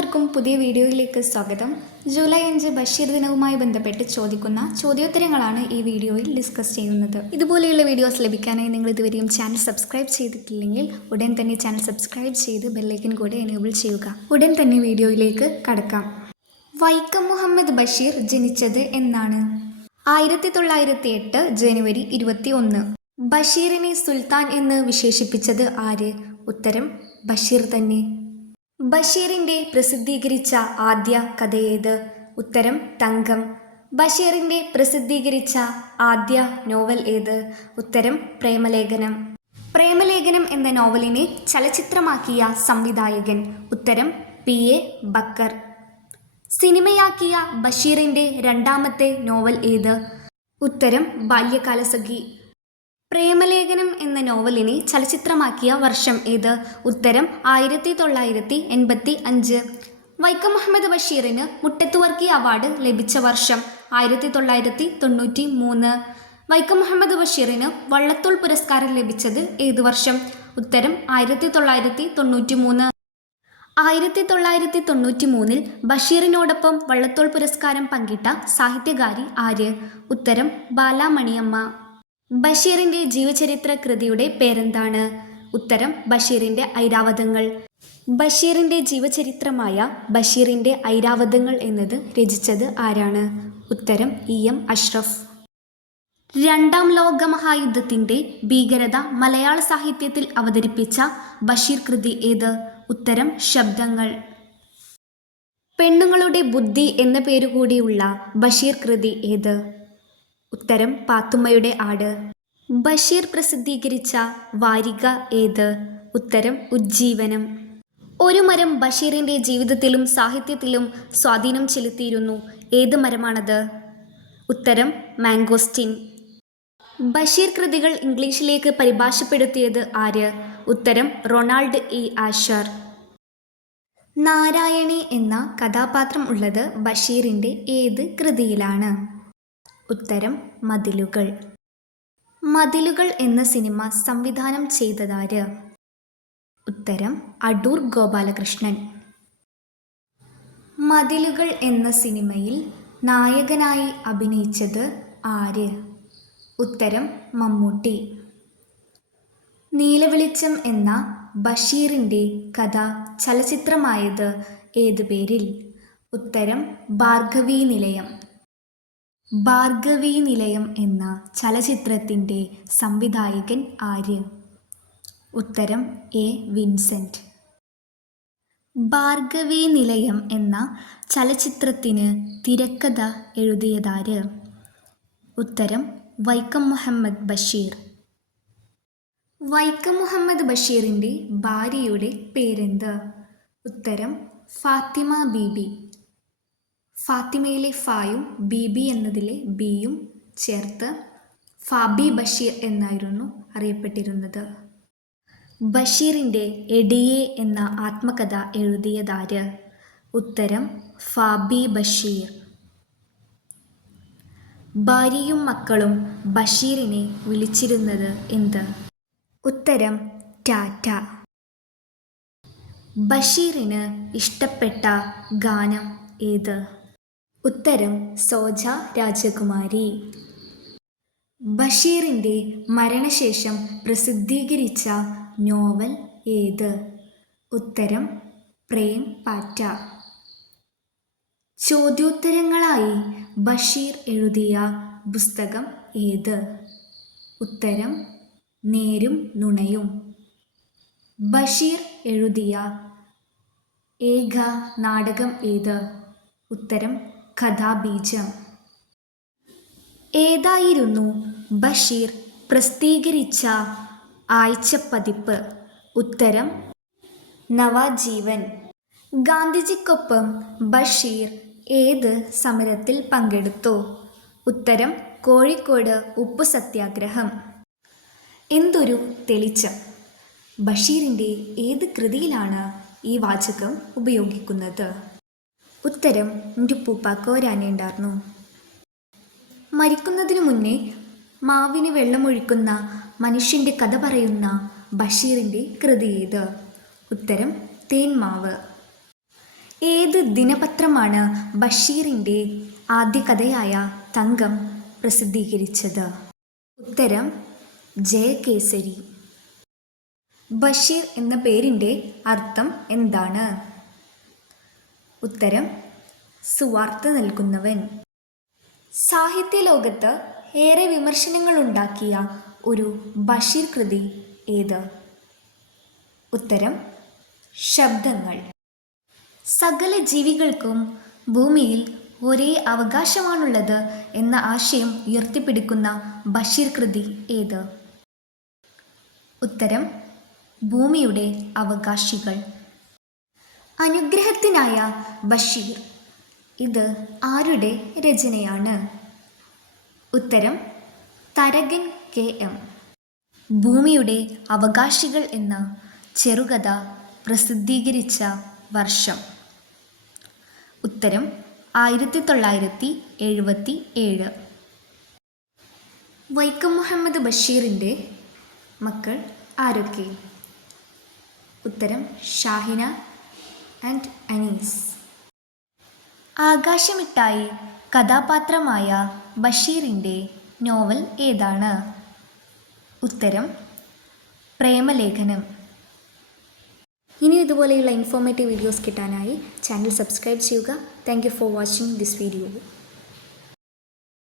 എല്ലാവർക്കും പുതിയ വീഡിയോയിലേക്ക് സ്വാഗതം. ജൂലൈ 5 ബഷീർ ദിനവുമായി ബന്ധപ്പെട്ട് ചോദിക്കുന്ന ചോദ്യോത്തരങ്ങളാണ് ഈ വീഡിയോയിൽ ഡിസ്കസ് ചെയ്യുന്നത്. ഇതുപോലെയുള്ള വീഡിയോസ് ലഭിക്കാനായി നിങ്ങൾ ഇതുവരെയും ചാനൽ സബ്സ്ക്രൈബ് ചെയ്തിട്ടില്ലെങ്കിൽ ഉടൻ തന്നെ ചാനൽ സബ്സ്ക്രൈബ് ചെയ്ത് ബെല്ലൈക്കൻ കൂടെ എനേബിൾ ചെയ്യുക. ഉടൻ തന്നെ വീഡിയോയിലേക്ക് കടക്കാം. വൈക്കം മുഹമ്മദ് ബഷീർ ജനിച്ചത് എന്നാണ്? 1908 ജനുവരി 21. ബഷീറിനെ സുൽത്താൻ എന്ന് വിശേഷിപ്പിച്ചത് ആര്? ഉത്തരം ബഷീർ തന്നെ. ബഷീറിൻ്റെ പ്രസിദ്ധീകരിച്ച ആദ്യ കഥയേത്? ഉത്തരം തങ്കം. ബഷീറിൻ്റെ പ്രസിദ്ധീകരിച്ച ആദ്യ നോവൽ ഏത്? ഉത്തരം പ്രേമലേഖനം. പ്രേമലേഖനം എന്ന നോവലിനെ ചലച്ചിത്രമാക്കിയ സംവിധായകൻ? ഉത്തരം PA ബക്കർ. സിനിമയാക്കിയ ബഷീറിൻ്റെ രണ്ടാമത്തെ നോവൽ ഏത്? ഉത്തരം ബാല്യകാലസഖി. പ്രേമലേഖനം എന്ന നോവലിനെ ചലച്ചിത്രമാക്കിയ വർഷം ഏത്? ഉത്തരം 1985. വൈക്കം മുഹമ്മദ് ബഷീറിന് മുട്ടത്തുവർക്കി അവാർഡ് ലഭിച്ച വർഷം 1993. വൈക്കം മുഹമ്മദ് ബഷീറിന് വള്ളത്തോൾ പുരസ്കാരം ലഭിച്ചത് ഏത് വർഷം? ഉത്തരം 1993. 1993 ബഷീറിനോടൊപ്പം വള്ളത്തോൾ പുരസ്കാരം പങ്കിട്ട സാഹിത്യകാരി ആര്? ഉത്തരം ബാലാമണിയമ്മ. ബഷീറിൻ്റെ ജീവചരിത്ര കൃതിയുടെ പേരെന്താണ്? ഉത്തരം ബഷീറിൻ്റെ ഐരാവതങ്ങൾ. ബഷീറിൻ്റെ ജീവചരിത്രമായ ബഷീറിൻ്റെ ഐരാവതങ്ങൾ എന്നത് രചിച്ചത് ആരാണ്? ഉത്തരം EM അഷ്റഫ്. രണ്ടാം ലോകമഹായുദ്ധത്തിൻ്റെ ഭീകരത മലയാള സാഹിത്യത്തിൽ അവതരിപ്പിച്ച ബഷീർ കൃതി ഏത്? ഉത്തരം ശബ്ദങ്ങൾ. പെണ്ണുങ്ങളുടെ ബുദ്ധി എന്ന പേരുകൂടിയുള്ള ബഷീർ കൃതി ഏത്? ഉത്തരം പാത്തുമ്മയുടെ ആട്. ബഷീർ പ്രസിദ്ധീകരിച്ച വാരിക ഏത്? ഉത്തരം ഉജ്ജീവനം. ഒരു മരം ബഷീറിൻ്റെ ജീവിതത്തിലും സാഹിത്യത്തിലും സ്വാധീനം ചെലുത്തിയിരുന്നു. ഏത് മരമാണത്? ഉത്തരം മാംഗോസ്റ്റിൻ. ബഷീർ കൃതികൾ ഇംഗ്ലീഷിലേക്ക് പരിഭാഷപ്പെടുത്തിയത് ആര്? ഉത്തരം റൊണാൾഡ് E. ആഷർ. നാരായണി എന്ന കഥാപാത്രം ഉള്ളത് ബഷീറിൻ്റെ ഏത് കൃതിയിലാണ്? ഉത്തരം മതിലുകൾ. മതിലുകൾ എന്ന സിനിമ സംവിധാനം ചെയ്തതാര്? ഉത്തരം അടൂർ ഗോപാലകൃഷ്ണൻ. മതിലുകൾ എന്ന സിനിമയിൽ നായകനായി അഭിനയിച്ചത് ആര്? ഉത്തരം മമ്മൂട്ടി. നീലവെളിച്ചം എന്ന ബഷീറിൻ്റെ കഥ ചലച്ചിത്രമായത് ഏത് പേരിൽ? ഉത്തരം ഭാർഗവീ നിലയം. ഭാർഗവീ നിലയം എന്ന ചലച്ചിത്രത്തിൻ്റെ സംവിധായകൻ ആര്? ഉത്തരം A. വിൻസെൻ്റ്. ഭാർഗവീ നിലയം എന്ന ചലച്ചിത്രത്തിന് തിരക്കഥ എഴുതിയതാര്? ഉത്തരം വൈക്കം മുഹമ്മദ് ബഷീർ. വൈക്കം മുഹമ്മദ് ബഷീറിൻ്റെ ഭാര്യയുടെ പേരെന്ത്? ഉത്തരം ഫാത്തിമ ബീബി. ഫാത്തിമയിലെ ഫായും ബീബി എന്നതിലെ ബിയും ചേർത്ത് ഫാബി ബഷീർ എന്നായിരുന്നു അറിയപ്പെട്ടിരുന്നത്. ബഷീറിൻ്റെ എടിയെ എന്ന ആത്മകഥ എഴുതിയതാര്? ഉത്തരം ഫാബി ബഷീർ. ഭാര്യയും മക്കളും ബഷീറിനെ വിളിച്ചിരുന്നത് എന്ത്? ഉത്തരം ടാറ്റ. ബഷീറിന് ഇഷ്ടപ്പെട്ട ഗാനം ഏത്? ഉത്തരം സോജ രാജകുമാരി. ബഷീറിൻ്റെ മരണശേഷം പ്രസിദ്ധീകരിച്ച നോവൽ ഏത്? ഉത്തരം പ്രേം പാറ്റ. ചോദ്യോത്തരങ്ങളായി ബഷീർ എഴുതിയ പുസ്തകം ഏത്? ഉത്തരം നേരും നുണയും. ബഷീർ എഴുതിയ ഏക നാടകം ഏത്? ഉത്തരം കഥാബീജം. ഏതായിരുന്നു ബഷീർ പ്രസിദ്ധീകരിച്ച ആഴ്ചപ്പതിപ്പ്? ഉത്തരം നവജീവൻ. ഗാന്ധിജിക്കൊപ്പം ബഷീർ ഏത് സമരത്തിൽ പങ്കെടുത്തു? ഉത്തരം കോഴിക്കോട് ഉപ്പു സത്യാഗ്രഹം. എന്തൊരു തെളിച്ചം! ബഷീറിൻ്റെ ഏത് കൃതിയിലാണ് ഈ വാചകം ഉപയോഗിക്കുന്നത്? ഉത്തരം എൻ്റെ ഉപ്പൂപ്പാക്ക് ഒരാനയുണ്ടായിരുന്നു. മരിക്കുന്നതിനു മുന്നേ മാവിന് വെള്ളമൊഴിക്കുന്ന മനുഷ്യൻ്റെ കഥ പറയുന്ന ബഷീറിൻ്റെ കൃതി ഏത്? ഉത്തരം തേന്മാവ്. ഏത് ദിനപത്രമാണ് ബഷീറിൻ്റെ ആദ്യ കഥയായ തങ്കം പ്രസിദ്ധീകരിച്ചത്? ഉത്തരം ജയകേസരി. ബഷീർ എന്ന പേരിൻ്റെ അർത്ഥം എന്താണ്? ഉത്തരം സുവാർത്ത നൽകുന്നവൻ. സാഹിത്യലോകത്ത് ഏറെ വിമർശനങ്ങളുണ്ടാക്കിയ ഒരു ബഷീർ കൃതി ഏത്? ഉത്തരം ശബ്ദങ്ങൾ. സകല ജീവികൾക്കും ഭൂമിയിൽ ഒരേ അവകാശമാണുള്ളത് എന്ന ആശയം ഉയർത്തിപ്പിടിക്കുന്ന ബഷീർ കൃതി ഏത്? ഉത്തരം ഭൂമിയുടെ അവകാശികൾ. അനുഗ്രഹത്തിനായ ബഷീർ ഇത് ആരുടെ രചനയാണ്? ഉത്തരം തരകൻ KM. ഭൂമിയുടെ അവകാശികൾ എന്ന ചെറുകഥ പ്രസിദ്ധീകരിച്ച വർഷം? ഉത്തരം 1977. വൈക്കം മുഹമ്മദ് ബഷീറിൻ്റെ മക്കൾ ആരൊക്കെ? ഉത്തരം ഷാഹിന ആൻഡ് അനീസ്. ആകാശമിട്ടായി കഥാപാത്രമായ ബഷീറിൻ്റെ നോവൽ ഏതാണ്? ഉത്തരം പ്രേമലേഖനം. ഇനി ഇതുപോലെയുള്ള ഇൻഫോർമേറ്റീവ് വീഡിയോസ് കിട്ടാനായി ചാനൽ സബ്സ്ക്രൈബ് ചെയ്യുക. Thank you for watching this video.